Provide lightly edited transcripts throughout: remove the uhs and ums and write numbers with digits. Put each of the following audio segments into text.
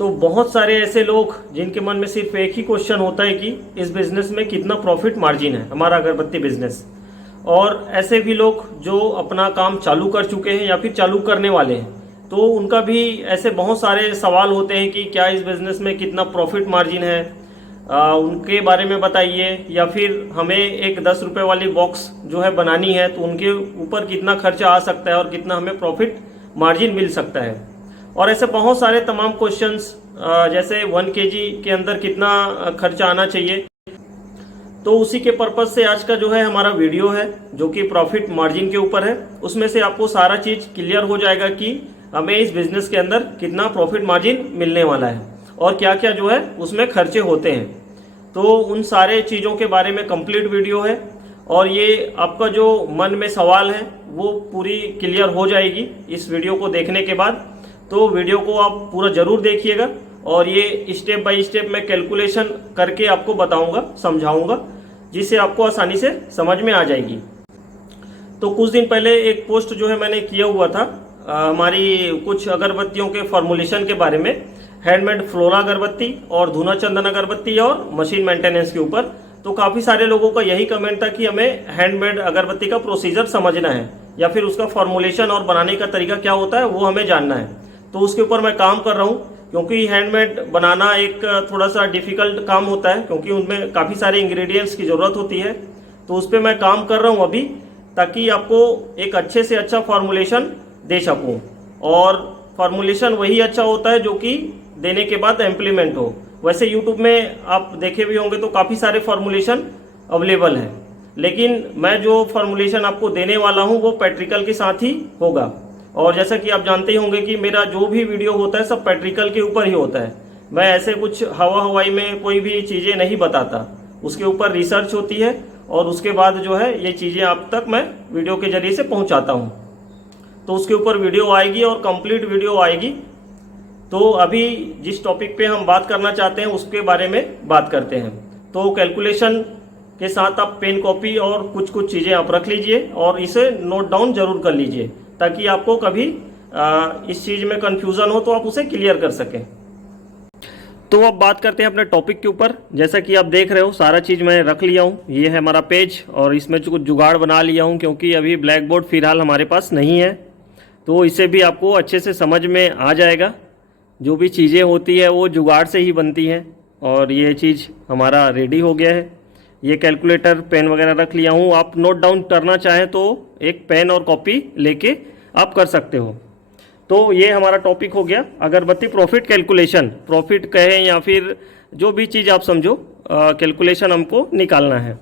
तो बहुत सारे ऐसे लोग जिनके मन में सिर्फ एक ही क्वेश्चन होता है कि इस बिजनेस में कितना प्रॉफिट मार्जिन है, हमारा अगरबत्ती बिजनेस। और ऐसे भी लोग जो अपना काम चालू कर चुके हैं या फिर चालू करने वाले हैं, तो उनका भी ऐसे बहुत सारे सवाल होते हैं कि क्या इस बिजनेस में कितना प्रॉफिट मार्जिन है, उनके बारे में बताइए। या फिर हमें एक 10 रुपये वाली बॉक्स जो है बनानी है, तो उनके ऊपर कितना खर्चा आ सकता है और कितना हमें प्रॉफिट मार्जिन मिल सकता है। और ऐसे बहुत सारे तमाम क्वेश्चंस, जैसे 1 kg के अंदर कितना खर्चा आना चाहिए। तो उसी के पर्पज से आज का जो है हमारा वीडियो है, जो कि प्रॉफिट मार्जिन के ऊपर है। उसमें से आपको सारा चीज क्लियर हो जाएगा कि हमें इस बिजनेस के अंदर कितना प्रॉफिट मार्जिन मिलने वाला है और क्या क्या जो है उसमें खर्चे होते हैं। तो उन सारे चीज़ों के बारे में कंप्लीट वीडियो है, और ये आपका जो मन में सवाल है वो पूरी क्लियर हो जाएगी इस वीडियो को देखने के बाद। तो वीडियो को आप पूरा जरूर देखिएगा, और ये स्टेप बाय स्टेप मैं कैलकुलेशन करके आपको बताऊंगा, समझाऊंगा, जिससे आपको आसानी से समझ में आ जाएगी। तो कुछ दिन पहले एक पोस्ट जो है मैंने किया हुआ था हमारी कुछ अगरबत्तियों के फॉर्मुलेशन के बारे में, हैंडमेड फ्लोरा अगरबत्ती और धुना चंदन अगरबत्ती और मशीन मेंटेनेंस के ऊपर। तो काफ़ी सारे लोगों का यही कमेंट था कि हमें हैंडमेड अगरबत्ती का प्रोसीजर समझना है, या फिर उसका फॉर्मुलेशन और बनाने का तरीका क्या होता है वो हमें जानना है। तो उसके ऊपर मैं काम कर रहा हूँ, क्योंकि हैंडमेड बनाना एक थोड़ा सा डिफिकल्ट काम होता है, क्योंकि उनमें काफ़ी सारे इंग्रेडिएंट्स की ज़रूरत होती है। तो उस पर मैं काम कर रहा हूँ अभी, ताकि आपको एक अच्छे से अच्छा फॉर्मुलेशन दे सकूँ। और फॉर्मुलेशन वही अच्छा होता है जो कि देने के बाद इम्प्लीमेंट हो। वैसे यूट्यूब में आप देखे भी होंगे तो काफ़ी सारे फॉर्मुलेशन अवेलेबल हैं, लेकिन मैं जो फॉर्मुलेशन आपको देने वाला हूँ वो प्रैक्टिकल के साथ ही होगा। और जैसा कि आप जानते ही होंगे कि मेरा जो भी वीडियो होता है सब प्रैक्टिकल के ऊपर ही होता है। मैं ऐसे कुछ हवा हवाई में कोई भी चीज़ें नहीं बताता, उसके ऊपर रिसर्च होती है, और उसके बाद जो है ये चीज़ें आप तक मैं वीडियो के जरिए से पहुँचाता हूँ। तो उसके ऊपर वीडियो आएगी और कंप्लीट वीडियो आएगी। तो अभी जिस टॉपिक पे हम बात करना चाहते हैं उसके बारे में बात करते हैं। तो कैलकुलेशन के साथ आप पेन कॉपी और कुछ कुछ चीज़ें आप रख लीजिए और इसे नोट डाउन जरूर कर लीजिए, ताकि आपको कभी इस चीज़ में कंफ्यूजन हो तो आप उसे क्लियर कर सकें। तो अब बात करते हैं अपने टॉपिक के ऊपर। जैसा कि आप देख रहे हो सारा चीज़ मैं रख लिया हूँ, ये है हमारा पेज, और इसमें कुछ जुगाड़ बना लिया हूँ, क्योंकि अभी ब्लैक बोर्ड फिलहाल हमारे पास नहीं है। तो इसे भी आपको अच्छे से समझ में आ जाएगा। जो भी चीज़ें होती है वो जुगाड़ से ही बनती हैं, और ये चीज़ हमारा रेडी हो गया है। ये कैलकुलेटर, पेन वगैरह रख लिया हूँ। आप नोट डाउन करना चाहें तो एक पेन और कॉपी लेके आप कर सकते हो। तो ये हमारा टॉपिक हो गया अगरबत्ती प्रॉफिट कैलकुलेशन। प्रॉफिट कहें या फिर जो भी चीज़ आप समझो, कैलकुलेशन हमको निकालना है।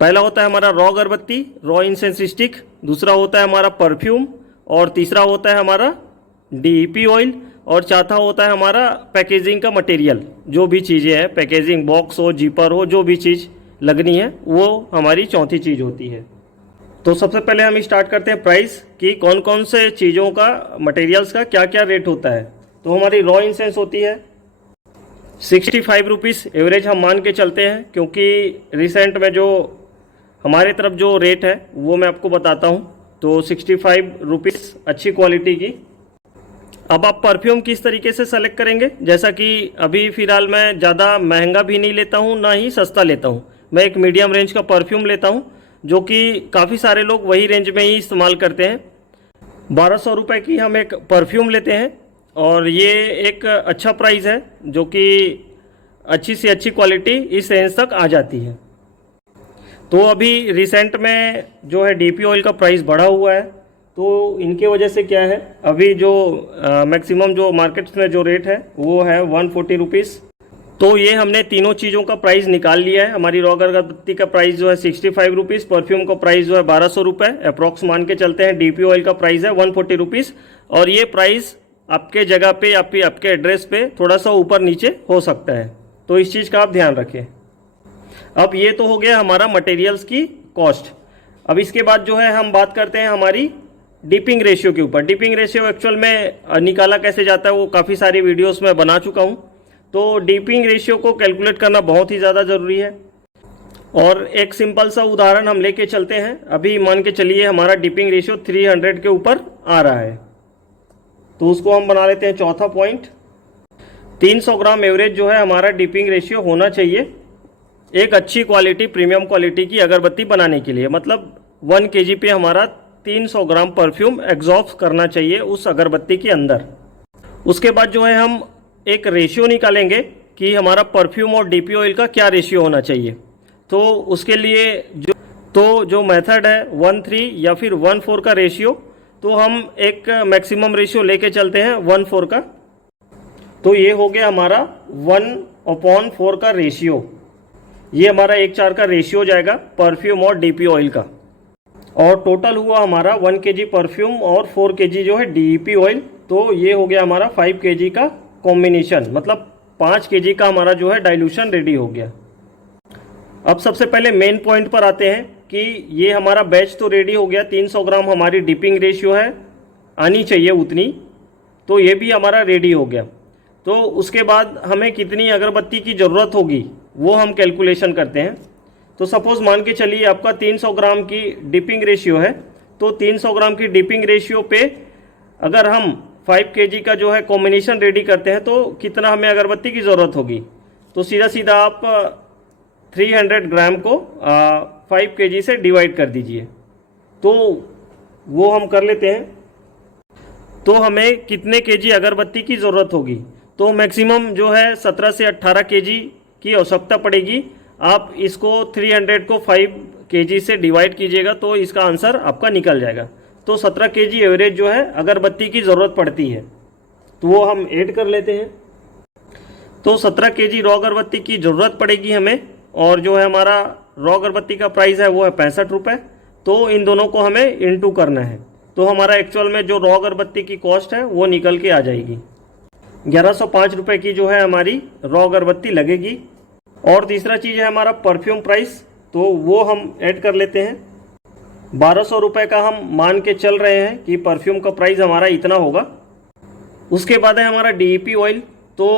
पहला होता है हमारा रॉ अगरबत्ती, रॉ इंसेंस स्टिक। दूसरा होता है हमारा परफ्यूम, और तीसरा होता है हमारा DEP ऑयल, और चौथा होता है हमारा पैकेजिंग का मटेरियल। जो भी चीज़ें हैं, पैकेजिंग बॉक्स हो, जीपर हो, जो भी चीज़ लगनी है वो हमारी चौथी चीज़ होती है। तो सबसे पहले हम स्टार्ट करते हैं प्राइस कि कौन कौन से चीज़ों का, मटेरियल्स का क्या क्या रेट होता है। तो हमारी रॉ इंसेंस होती है 65 रुपीज़ एवरेज हम मान के चलते हैं, क्योंकि रिसेंट में जो हमारे तरफ जो रेट है वो मैं आपको बताता हूँ। तो 65 रुपीज़ अच्छी क्वालिटी की। अब आप परफ्यूम किस तरीके से सेलेक्ट करेंगे, जैसा कि अभी फ़िलहाल मैं ज़्यादा महंगा भी नहीं लेता हूँ ना ही सस्ता लेता हूँ। मैं एक मीडियम रेंज का परफ्यूम लेता हूँ, जो कि काफ़ी सारे लोग वही रेंज में ही इस्तेमाल करते हैं। 1200 रुपये की हम एक परफ्यूम लेते हैं, और ये एक अच्छा प्राइस है, जो कि अच्छी से अच्छी क्वालिटी इस रेंज तक आ जाती है। तो अभी रिसेंट में जो है DEP ऑयल का प्राइस बढ़ा हुआ है, तो इनके वजह से क्या है, अभी जो मैक्सिमम जो मार्केट्स में जो रेट है वो है 140 रुपीज़। तो ये हमने तीनों चीज़ों का प्राइस निकाल लिया है। हमारी रॉ अगरबत्ती का प्राइस जो है 65 रुपीज़, परफ्यूम का प्राइस जो है 1200 रुपये अप्रॉक्स मान के चलते हैं, DEP ऑयल का प्राइस है 140 रुपीज़। और ये प्राइस आपके जगह पे या फिर आपके एड्रेस पे थोड़ा सा ऊपर नीचे हो सकता है, तो इस चीज़ का आप ध्यान रखें। अब ये तो हो गया हमारा मटेरियल्स की कॉस्ट। अब इसके बाद जो है हम बात करते हैं हमारी डिपिंग रेशियो के ऊपर। डिपिंग रेशियो एक्चुअल में निकाला कैसे जाता है वो काफ़ी सारी वीडियोस में बना चुका हूँ। तो डिपिंग रेशियो को कैलकुलेट करना बहुत ही ज़्यादा ज़रूरी है, और एक सिंपल सा उदाहरण हम लेके चलते हैं। अभी मान के चलिए हमारा डिपिंग रेशियो 300 के ऊपर आ रहा है, तो उसको हम बना लेते हैं चौथा पॉइंट। 300 ग्राम एवरेज जो है हमारा डिपिंग रेशियो होना चाहिए एक अच्छी क्वालिटी, प्रीमियम क्वालिटी की अगरबत्ती बनाने के लिए। मतलब 1 केजी पे हमारा 300 ग्राम परफ्यूम एग्जॉस्ट करना चाहिए उस अगरबत्ती के अंदर। उसके बाद जो है हम एक रेशियो निकालेंगे कि हमारा परफ्यूम और डीपी ऑयल का क्या रेशियो होना चाहिए। तो उसके लिए जो मेथड है 1:3 या फिर 1:4 का रेशियो, तो हम एक मैक्सिमम रेशियो लेके चलते हैं 1:4 का। तो ये हो गया हमारा 1/4 का रेशियो। ये हमारा 1:4 का रेशियो जाएगा परफ्यूम और डीपी ऑयल का। और टोटल हुआ हमारा 1 केजी परफ्यूम और 4 केजी जो है डीपी ऑयल। तो ये हो गया हमारा 5 केजी का कॉम्बिनेशन, मतलब 5 केजी का हमारा जो है डाइल्यूशन रेडी हो गया। अब सबसे पहले मेन पॉइंट पर आते हैं कि ये हमारा बैच तो रेडी हो गया, 300 ग्राम हमारी डिपिंग रेशियो है, आनी चाहिए उतनी, तो ये भी हमारा रेडी हो गया। तो उसके बाद हमें कितनी अगरबत्ती की ज़रूरत होगी वो हम कैलकुलेशन करते हैं। तो सपोज़ मान के चलिए आपका 300 ग्राम की डिपिंग रेशियो है, तो 300 ग्राम की डिपिंग रेशियो पे अगर हम 5 केजी का जो है कॉम्बिनेशन रेडी करते हैं तो कितना हमें अगरबत्ती की ज़रूरत होगी। तो सीधा सीधा आप 300 ग्राम को 5 केजी से डिवाइड कर दीजिए, तो वो हम कर लेते हैं। तो हमें कितने केजी अगरबत्ती की ज़रूरत होगी, तो मैक्सिमम जो है 17 से 18 केजी की आवश्यकता पड़ेगी। आप इसको 300 को 5 केजी से डिवाइड कीजिएगा तो इसका आंसर आपका निकल जाएगा। तो 17 केजी एवरेज जो है अगरबत्ती की ज़रूरत पड़ती है, तो वो हम ऐड कर लेते हैं। तो 17 केजी रॉ अगरबत्ती की ज़रूरत पड़ेगी हमें, और जो है हमारा रॉ अगरबत्ती का प्राइस है वो है 65 रुपये। तो इन दोनों को हमें इंटू करना है, तो हमारा एक्चुअल में जो रॉ अगरबत्ती की कॉस्ट है वो निकल के आ जाएगी। 1105 रुपये की जो है हमारी रॉ अगरबत्ती लगेगी। और तीसरा चीज़ है हमारा परफ्यूम प्राइस, तो वो हम ऐड कर लेते हैं। 1200 रुपये का हम मान के चल रहे हैं कि परफ्यूम का प्राइस हमारा इतना होगा। उसके बाद है हमारा डीपी ऑयल। तो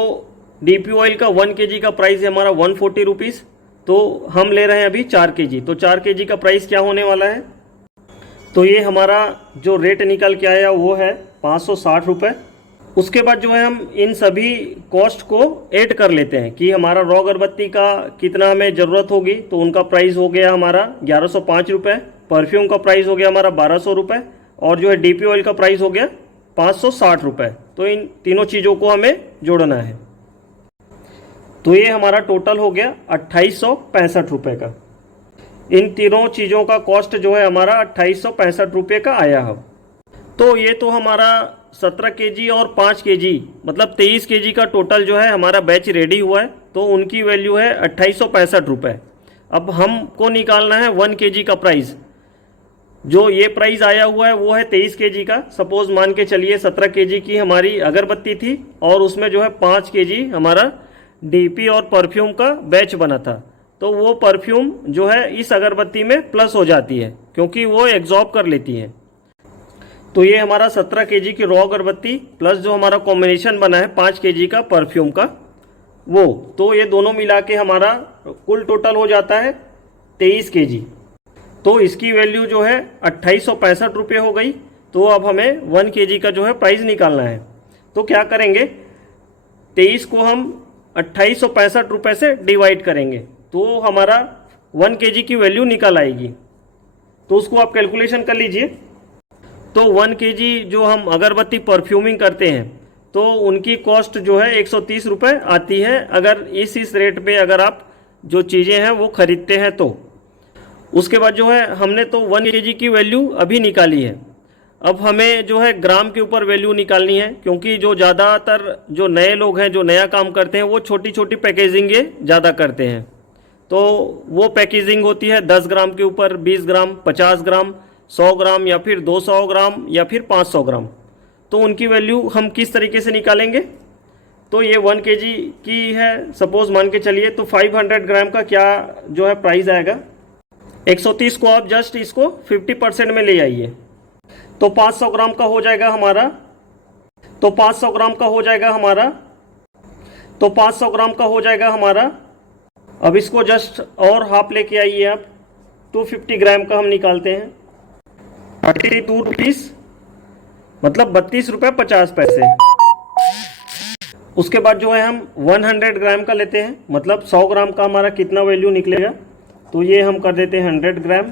डीपी ऑयल का 1 केजी का प्राइस है हमारा 140 रुपीज़। तो हम ले रहे हैं अभी 4 केजी, तो 4 केजी का प्राइस क्या होने वाला है, तो ये हमारा जो रेट निकल के आया वो है 560 रुपये। उसके बाद जो है हम इन सभी कॉस्ट को ऐड कर लेते हैं कि हमारा रॉ अगरबत्ती का कितना हमें ज़रूरत होगी। तो उनका प्राइस हो गया हमारा 1105 रुपये, परफ्यूम का प्राइस हो गया हमारा 1200 रुपये, और जो है डीपी ऑयल का प्राइस हो गया 560 रुपये। तो इन तीनों चीज़ों को हमें जोड़ना है। तो ये हमारा टोटल हो गया 2865 रुपये का। इन तीनों चीज़ों का कॉस्ट जो है हमारा 2865 रुपये का आया है। तो ये तो हमारा 17 केजी और 5 केजी मतलब 23 केजी का टोटल जो है हमारा बैच रेडी हुआ है। तो उनकी वैल्यू है 2865 रुपये। अब हमको निकालना है 1 केजी का प्राइस। जो ये प्राइस आया हुआ है वो है 23 केजी का। सपोज मान के चलिए 17 केजी की हमारी अगरबत्ती थी और उसमें जो है 5 केजी हमारा डीपी और परफ्यूम का बैच बना था। तो वो परफ्यूम जो है इस अगरबत्ती में प्लस हो जाती है क्योंकि वो एग्जॉर्ब कर लेती है। तो ये हमारा 17 केजी की रॉ अगरबत्ती प्लस जो हमारा कॉम्बिनेशन बना है 5 केजी का परफ्यूम का वो, तो ये दोनों मिला के हमारा कुल टोटल हो जाता है 23 केजी। तो इसकी वैल्यू जो है 2865 रुपये हो गई। तो अब हमें 1 केजी का जो है प्राइस निकालना है। तो क्या करेंगे, 23 को हम 2865 रुपये से डिवाइड करेंगे तो हमारा 1 केजी की वैल्यू निकल आएगी। तो उसको आप कैलकुलेशन कर लीजिए। तो 1 केजी जो हम अगरबत्ती परफ्यूमिंग करते हैं तो उनकी कॉस्ट जो है 130 रुपये आती है, अगर इस रेट पे अगर आप जो चीज़ें हैं वो खरीदते हैं तो। उसके बाद जो है हमने तो 1 केजी की वैल्यू अभी निकाली है। अब हमें जो है ग्राम के ऊपर वैल्यू निकालनी है, क्योंकि जो ज़्यादातर जो नए लोग हैं जो नया काम करते हैं वो छोटी छोटी पैकेजिंग ये ज़्यादा करते हैं। तो वो पैकेजिंग होती है 10 ग्राम के ऊपर, 20 ग्राम, 50 ग्राम, 100 ग्राम या फिर 200 ग्राम या फिर 500 ग्राम। तो उनकी वैल्यू हम किस तरीके से निकालेंगे, तो ये 1 केजी की है सपोज मान के चलिए, तो 500 ग्राम का क्या जो है प्राइस आएगा। 130 को आप जस्ट इसको 50% में ले आइए तो 500 ग्राम का हो जाएगा हमारा, तो 500 ग्राम का हो जाएगा हमारा, तो 500 ग्राम का हो जाएगा हमारा। अब इसको जस्ट और हाफ लेके आइए आप, 250 ग्राम का हम निकालते हैं 32 रुपीज़ मतलब 32 रुपये 50 पैसे। उसके बाद जो है हम 100 ग्राम का लेते हैं, मतलब 100 ग्राम का हमारा कितना वैल्यू निकलेगा, तो ये हम कर देते हैं 100 ग्राम।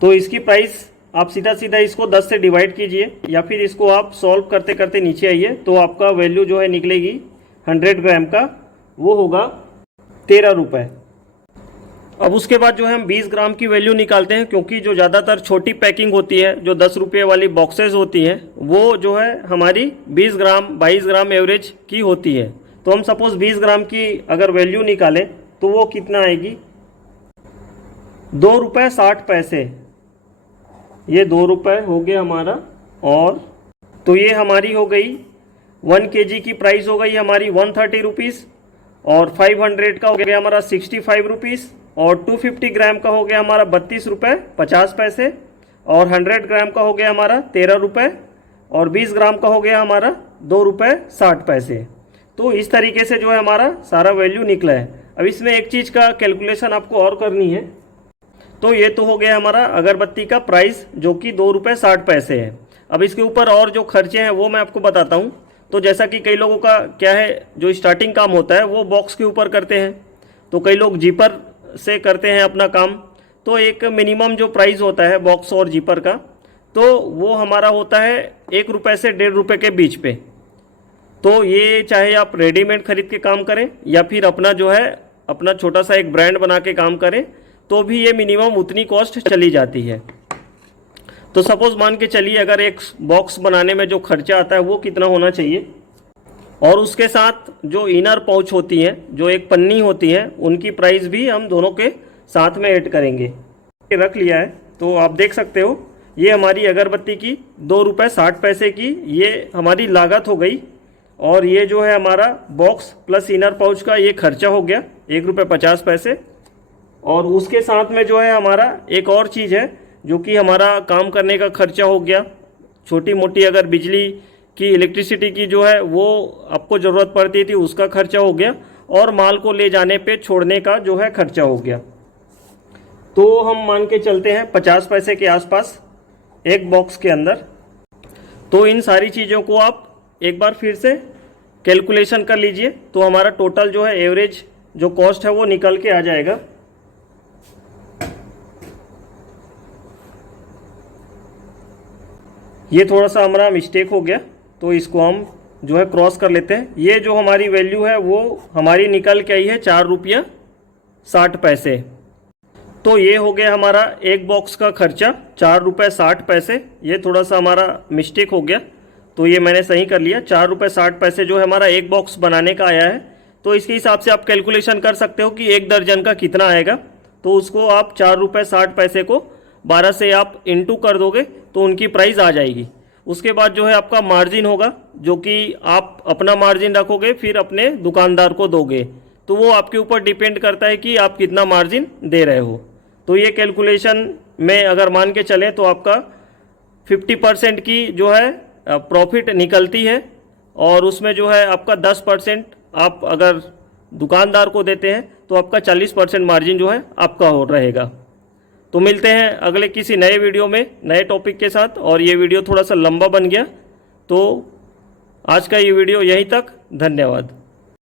तो इसकी प्राइस आप सीधा सीधा इसको 10 से डिवाइड कीजिए या फिर इसको आप सॉल्व करते करते नीचे आइए, तो आपका वैल्यू जो है निकलेगी 100 ग्राम का, वो होगा 13 रुपये। अब उसके बाद जो है हम 20 ग्राम की वैल्यू निकालते हैं, क्योंकि जो ज़्यादातर छोटी पैकिंग होती है, जो 10 रुपये वाली बॉक्सेस होती हैं, वो जो है हमारी 20 ग्राम 22 ग्राम एवरेज की होती है। तो हम सपोज़ 20 ग्राम की अगर वैल्यू निकालें तो वो कितना आएगी, 2 रुपये 60 पैसे। ये 2 रुपये हो गया हमारा, और तो ये हमारी हो गई 1 kg की प्राइस हो गई हमारी 130 रुपीज़, और 500 का हो गया हमारा 65 रुपीज़, और 250 ग्राम का हो गया हमारा 32 रुपये 50 पैसे, और 100 ग्राम का हो गया हमारा 13 रुपये, और 20 ग्राम का हो गया हमारा 2 रुपये 60 पैसे। तो इस तरीके से जो है हमारा सारा वैल्यू निकला है। अब इसमें एक चीज़ का कैलकुलेशन आपको और करनी है। तो ये तो हो गया हमारा अगरबत्ती का प्राइस, जो कि 2 रुपये 60 पैसे है। अब इसके ऊपर और जो खर्चे हैं वो मैं आपको बताता हूँ। तो जैसा कि कई लोगों का क्या है, जो स्टार्टिंग काम होता है वो बॉक्स के ऊपर करते हैं, तो कई लोग जीपर से करते हैं अपना काम। तो एक मिनिमम जो प्राइस होता है बॉक्स और जीपर का, तो वो हमारा होता है 1 रुपये से 1.5 रुपये के बीच पे। तो ये चाहे आप रेडीमेड खरीद के काम करें या फिर अपना जो है अपना छोटा सा एक ब्रांड बना के काम करें, तो भी ये मिनिमम उतनी कॉस्ट चली जाती है। तो सपोज़ मान के चलिए अगर एक बॉक्स बनाने में जो खर्चा आता है वो कितना होना चाहिए, और उसके साथ जो इनर पाउच होती हैं, जो एक पन्नी होती है, उनकी प्राइस भी हम दोनों के साथ में ऐड करेंगे। रख लिया है, तो आप देख सकते हो ये हमारी अगरबत्ती की 2 रुपये 60 पैसे की ये हमारी लागत हो गई, और ये जो है हमारा बॉक्स प्लस इनर पाउच का ये खर्चा हो गया 1 रुपये 50 पैसे। और उसके साथ में जो है हमारा एक और चीज़ है, जो कि हमारा काम करने का खर्चा हो गया। छोटी मोटी अगर बिजली की, इलेक्ट्रिसिटी की जो है वो आपको ज़रूरत पड़ती थी, उसका खर्चा हो गया, और माल को ले जाने पे छोड़ने का जो है खर्चा हो गया। तो हम मान के चलते हैं 50 पैसे के आसपास एक बॉक्स के अंदर। तो इन सारी चीज़ों को आप एक बार फिर से कैलकुलेशन कर लीजिए, तो हमारा टोटल जो है एवरेज जो कॉस्ट है वो निकल के आ जाएगा। ये थोड़ा सा हमारा मिस्टेक हो गया, तो इसको हम जो है क्रॉस कर लेते हैं। ये जो हमारी वैल्यू है वो हमारी निकल के आई है 4 रुपया 60 पैसे। तो ये हो गया हमारा एक बॉक्स का खर्चा 4 रुपये 60 पैसे। ये थोड़ा सा हमारा मिस्टेक हो गया, तो ये मैंने सही कर लिया। 4 रुपये 60 पैसे जो है हमारा एक बॉक्स बनाने का आया है। तो इसके हिसाब से आप कैलकुलेशन कर सकते हो कि 1 दर्जन का कितना आएगा। तो उसको आप 4 रुपये 60 पैसे को 12 से आप इंटू कर दोगे तो उनकी प्राइस आ जाएगी। उसके बाद जो है आपका मार्जिन होगा, जो कि आप अपना मार्जिन रखोगे फिर अपने दुकानदार को दोगे, तो वो आपके ऊपर डिपेंड करता है कि आप कितना मार्जिन दे रहे हो। तो ये कैलकुलेशन में अगर मान के चलें तो आपका 50% की जो है प्रॉफिट निकलती है, और उसमें जो है आपका 10% आप अगर दुकानदार को देते हैं तो आपका 40% मार्जिन जो है आपका हो रहेगा। तो मिलते हैं अगले किसी नए वीडियो में नए टॉपिक के साथ। और ये वीडियो थोड़ा सा लंबा बन गया, तो आज का ये वीडियो यहीं तक। धन्यवाद।